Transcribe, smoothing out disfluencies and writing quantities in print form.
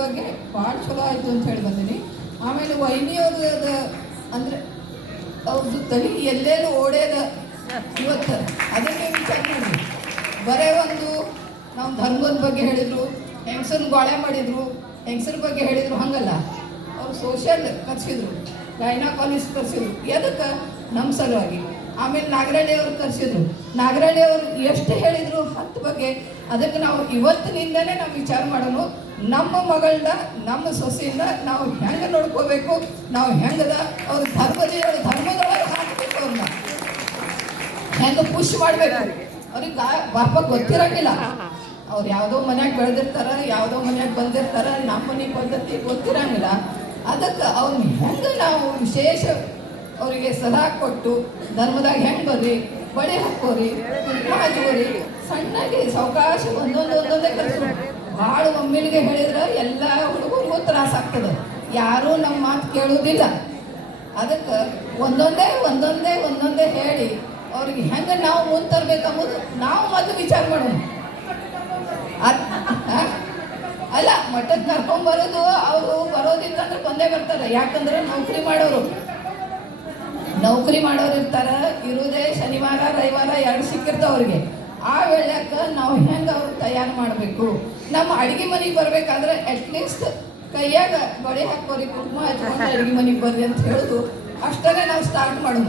ಬಗ್ಗೆ ಭಾಳ ಚಲೋ ಆಯಿತು ಅಂತ ಹೇಳಿ ಬಂದೀನಿ. ಆಮೇಲೆ ವೈನಿಯವ್ರದ ಅಂದರೆ ಅವ್ರದ್ದು ತಲೆ ಎಲ್ಲೆಲ್ಲೂ ಓಡ್ಯದ ಇವತ್ತು ಅದನ್ನೇ ವಿಚಾರ ಮಾಡಿದ್ವಿ. ಬರೇ ಒಂದು ನಾವು ಧರ್ಮದ ಬಗ್ಗೆ ಹೇಳಿದರು, ಹೆಂಗಸರನ್ನ ಗೋಳೆ ಮಾಡಿದರು, ಹೆಂಗಸರ ಬಗ್ಗೆ ಹೇಳಿದರು, ಹಂಗಲ್ಲ. ಅವ್ರು ಸೋಷಿಯಲ್ ಕರ್ಸಿದ್ರು, ಗೈನಕಾಲಜಿಸ್ಟ್ ಕರ್ಸಿದ್ರು, ಎದಕ್ಕೆ ನಮ್ಮ ಸಲುವಾಗಿ. ಆಮೇಲೆ ನಾಗರಳ್ಳಿ ಅವರು ಕರ್ಸಿದ್ರು, ನಾಗರಳ್ಳಿ ಅವರು ಎಷ್ಟು ಹೇಳಿದರು 10 ಬಗ್ಗೆ. ಅದಕ್ಕೆ ನಾವು ಇವತ್ತಿನಿಂದಲೇ ನಾವು ವಿಚಾರ ಮಾಡೋಣ, ನಮ್ಮ ಮಗಳನ್ನ ನಮ್ಮ ಸೊಸೆಯಿಂದ ನಾವು ಹೆಂಗೆ ನೋಡ್ಕೋಬೇಕು, ನಾವು ಹೆಂಗದ ಅವ್ರ ಧರ್ಮದೊಳಗೆ ಹಾಕಬೇಕು, ಅವ್ರನ್ನ ಹೆಂಗೆ ಪುಷ್ ಮಾಡಬೇಕು. ಅವ್ರಿಗೆ ಪಾಪ ಗೊತ್ತಿರಂಗಿಲ್ಲ, ಅವ್ರು ಯಾವುದೋ ಮನ್ಯಾಗ ಬೆಳೆದಿರ್ತಾರೆ, ಯಾವುದೋ ಮನ್ಯಾಗ ಬಂದಿರ್ತಾರೆ, ನಮ್ಮ ಮನೆ ಪದ್ಧತಿ ಗೊತ್ತಿರಂಗಿಲ್ಲ. ಅದಕ್ಕೆ ಅವ್ರನ್ನ ಹೆಂಗೆ ನಾವು ವಿಶೇಷ ಅವರಿಗೆ ಸಲಹೆ ಕೊಟ್ಟು ಧರ್ಮದಾಗ ಹೆಂಗೆ ಬರ್ರಿ, ಬಳೆ ಹಾಕೋರಿ, ಕುಂಕುಮ ಹಚ್ಕೋರಿ, ಸಣ್ಣಗೆ ಸಾವಕಾಶ ಒಂದೊಂದೇ ಕಲಿಸ್ರು. ಭಾಳ ಒಮ್ಮೆಲಿಗೆ ಹೇಳಿದ್ರೆ ಎಲ್ಲ ಹುಡುಗರಿಗೂ ತ್ರಾಸ ಆಗ್ತದೆ, ಯಾರೂ ನಮ್ಮ ಮಾತು ಕೇಳೋದಿಲ್ಲ. ಅದಕ್ಕೆ ಒಂದೊಂದೇ ಹೇಳಿ ಅವ್ರಿಗೆ ಹೆಂಗೆ ನಾವು ಮುಂದೆ ತರಬೇಕಂಬುದು ನಾವು ಮೊದಲು ವಿಚಾರ ಮಾಡೋಣ. ಅಲ್ಲ, ಮಠಕ್ಕೆ ಕರ್ಕೊಂಡ್ಬರೋದು ಅವರು ಬರೋದಿತ್ತಂದ್ರೆ ಬಂದೇ ಬರ್ತಾರೆ. ಯಾಕಂದ್ರೆ ನೌಕರಿ ಮಾಡೋರು ಇರ್ತಾರೆ, ಇರೋದೇ ಶನಿವಾರ ರವಿವಾರ 2 ಸಿಕ್ಕಿರ್ತಾವ ಅವ್ರಿಗೆ. ಆ ವೇಳೆಗೆ ನಾವು ಹೆಂಗೆ ಅವ್ರು ತಯಾರು ಮಾಡಬೇಕು. ನಮ್ಮ ಅಡುಗೆ ಮನೆಗೆ ಬರಬೇಕಾದ್ರೆ ಅಟ್ಲೀಸ್ಟ್ ಕೈಯಾಗ ಬಳೆ ಹಾಕೋರಿ, ಕುಂಕುಮ ಹಚ್ಕೊಂಡು ಅಡುಗೆ ಮನೆಗೆ ಬರ್ರಿ ಅಂತ ಹೇಳೋದು ಅಷ್ಟೇ ನಾವು ಸ್ಟಾರ್ಟ್ ಮಾಡೋಣ.